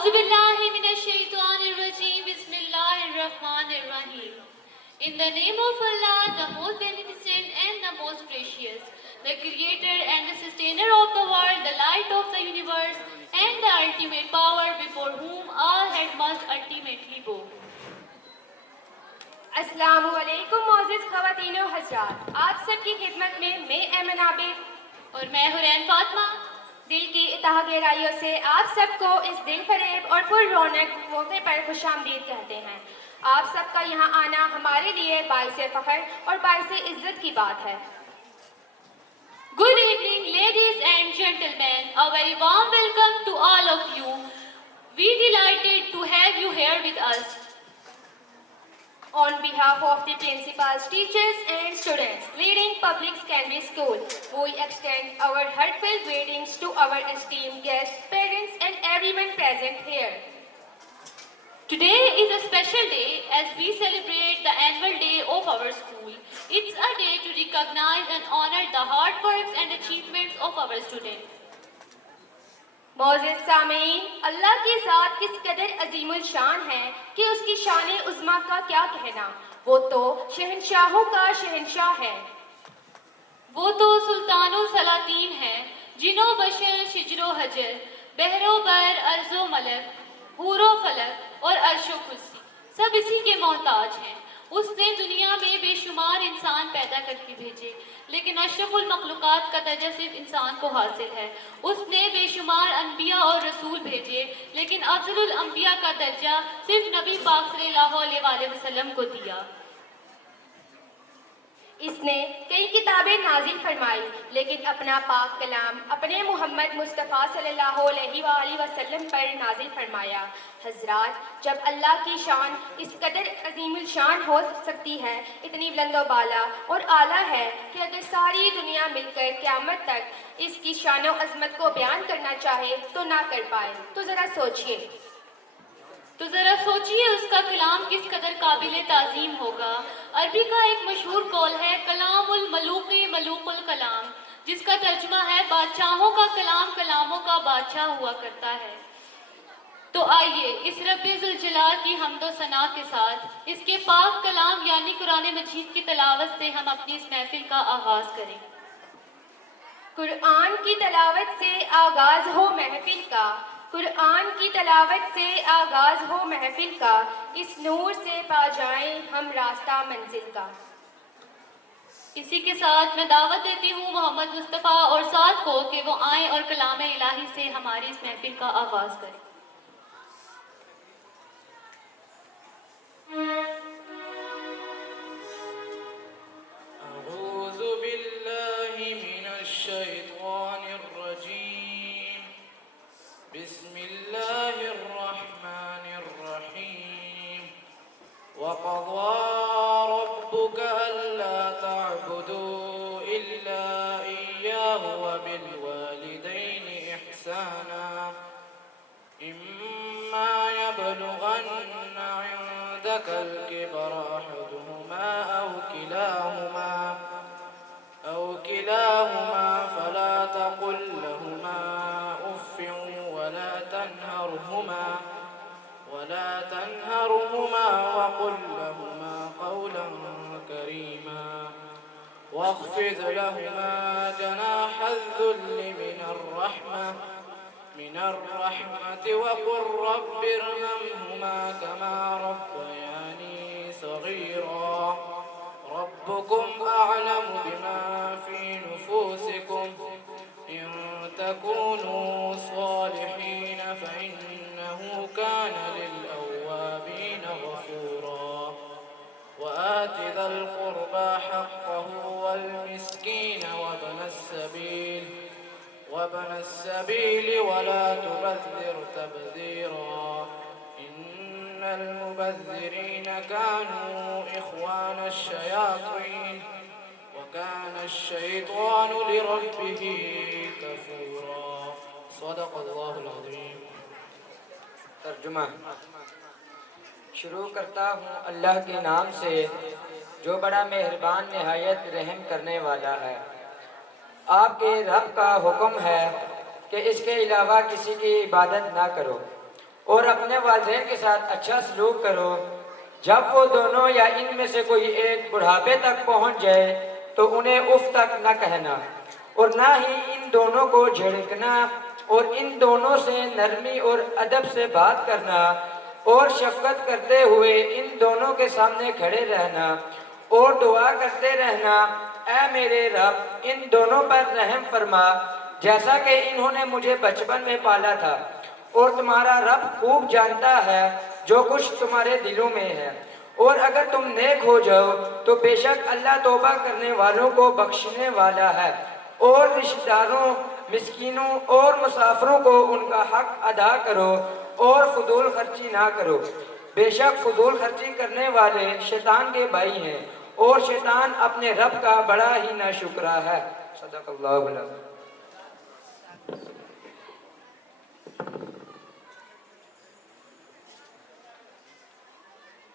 أعوذ بالله من الشيطان الرجيم. بسم الله الرحمن الرحيم. In the name of Allah, the most beneficent and the most gracious, the creator and the sustainer of the world, the light of the universe, and the ultimate power before whom all head must ultimately bow. السلام علیکم معزز خواتین و حضرات، آپ سب کی خدمت میں ایمن عابد اور میں حورین فاطمہ دل کی اتحاد گہرائیوں سے آپ سب کو اس دل فریب اور پر رونق موقع پر خوش آمدید کہتے ہیں۔ آپ سب کا یہاں آنا ہمارے لیے باعث فخر اور باعث عزت کی بات ہے۔ Good evening, ladies and gentlemen. A very warm welcome to all of you. We delighted to have you here with us. On behalf of the principals, teachers and students leading public secondary school, we extend our heartfelt greetings to our esteemed guests, parents and everyone present here. Today is a special day as we celebrate the annual day of our school. It's a day to recognize and honor the hard works and achievements of our students. معزز سامعین، اللہ کی ذات کس قدر عظیم الشان ہے کہ اس کی شان عظمیٰ کا کیا کہنا، وہ تو شہنشاہوں کا شہنشاہ ہے۔ وہ تو سلطان السلاطین ہیں، جن و بشر شجر و حجر، بحر و بر، ارض و ملک، حور و فلک اور عرش و کرسی سب اسی کے محتاج ہیں۔ اس نے دنیا میں بے شمار انسان پیدا کر کے بھیجے، لیکن اشرف المخلوقات کا درجہ صرف انسان کو حاصل ہے۔ اس نے بے شمار انبیاء اور رسول بھیجے، لیکن افضل الانبیاء کا درجہ صرف نبی پاک صلی اللہ علیہ وآلہ وسلم کو دیا۔ اس نے کئی کتابیں نازل فرمائی، لیکن اپنا پاک کلام اپنے محمد مصطفیٰ صلی اللہ علیہ وآلہ وسلم پر نازل فرمایا۔ حضرات، جب اللہ کی شان اس قدر عظیم الشان ہو سکتی ہے، اتنی بلند و بالا اور اعلیٰ ہے کہ اگر ساری دنیا مل کر قیامت تک اس کی شان و عظمت کو بیان کرنا چاہے تو نہ کر پائے، تو ذرا سوچئے اس کا کلام کس قدر قابل تعظیم ہوگا۔ عربی کا ایک مشہور قول ہے کلام الملوک ملوک الکلام، جس کا ترجمہ ہے بادشاہوں کا کلام کلاموں کا بادشاہ ہوا کرتا ہے۔ تو آئیے اس رب ذوالجلال کی حمد و ثنا کے ساتھ اس کے پاک کلام یعنی قرآن مجید کی تلاوت سے ہم اپنی اس محفل کا آغاز کریں۔ قرآن کی تلاوت سے آغاز ہو محفل کا، قرآن کی تلاوت سے آغاز ہو محفل کا، اس نور سے پا جائیں ہم راستہ منزل کا۔ اسی کے ساتھ میں دعوت دیتی ہوں محمد مصطفیٰ اور ساتھ کو کہ وہ آئیں اور کلام الہی سے ہماری اس محفل کا آغاز کریں۔ أعوذ بالله من الشيطان الرجيم. بسم الله الرحمن الرحيم. وقضى ربك ألا تعبدوا إلا إياه وبالوالدين إحسانا إما يبلغن عندك الكبر أحدهما أو كلاهما فلا تقل لهما أف ولا تنهرهما وقل لهما قولا كريما واخفض لهما جناح الذل من الرحمة وقل رب ارحمهما كما ربياني صغيرا ربكم أعلم بما في نفوسكم إن تكونوا صالحين فإنه كان للأوابين غفورا وآت ذا القربى حقه والمسكين وابن السبيل ولا تبذر تبذيرا إن المبذرين كانوا إخوان الشياطين وكان الشيطان لربه كفورا صدق الله العظيم۔ ترجمہ۔ شروع کرتا ہوں اللہ کے نام سے جو بڑا مہربان نہایت رحم کرنے والا ہے۔ آپ کے رب کا حکم ہے کہ اس کے علاوہ کسی کی عبادت نہ کرو۔ اور اپنے والدین کے ساتھ اچھا سلوک کرو۔ جب وہ دونوں یا ان میں سے کوئی ایک بڑھاپے تک پہنچ جائے تو انہیں اف تک نہ کہنا، اور نہ ہی ان دونوں کو جھڑکنا، اور ان دونوں سے نرمی اور ادب سے بات کرنا، اور شفقت کرتے ہوئے ان دونوں کے سامنے کھڑے رہنا، اور دعا کرتے رہنا، اے میرے رب ان دونوں پر رحم فرما جیسا کہ انہوں نے مجھے بچپن میں پالا تھا، اور تمہارا رب خوب جانتا ہے جو کچھ تمہارے دلوں میں ہے، اور اگر تم نیک ہو جاؤ تو بے شک اللہ توبہ کرنے والوں کو بخشنے والا ہے، اور رشتہ داروں، مسکینوں اور مسافروں کو ان کا حق ادا کرو، اور فضول خرچی نہ کرو، بے شک فضول خرچی کرنے والے شیطان کے بھائی ہیں، اور شیطان اپنے رب کا بڑا ہی ناشکرا ہے۔ صدق اللہ العظیم۔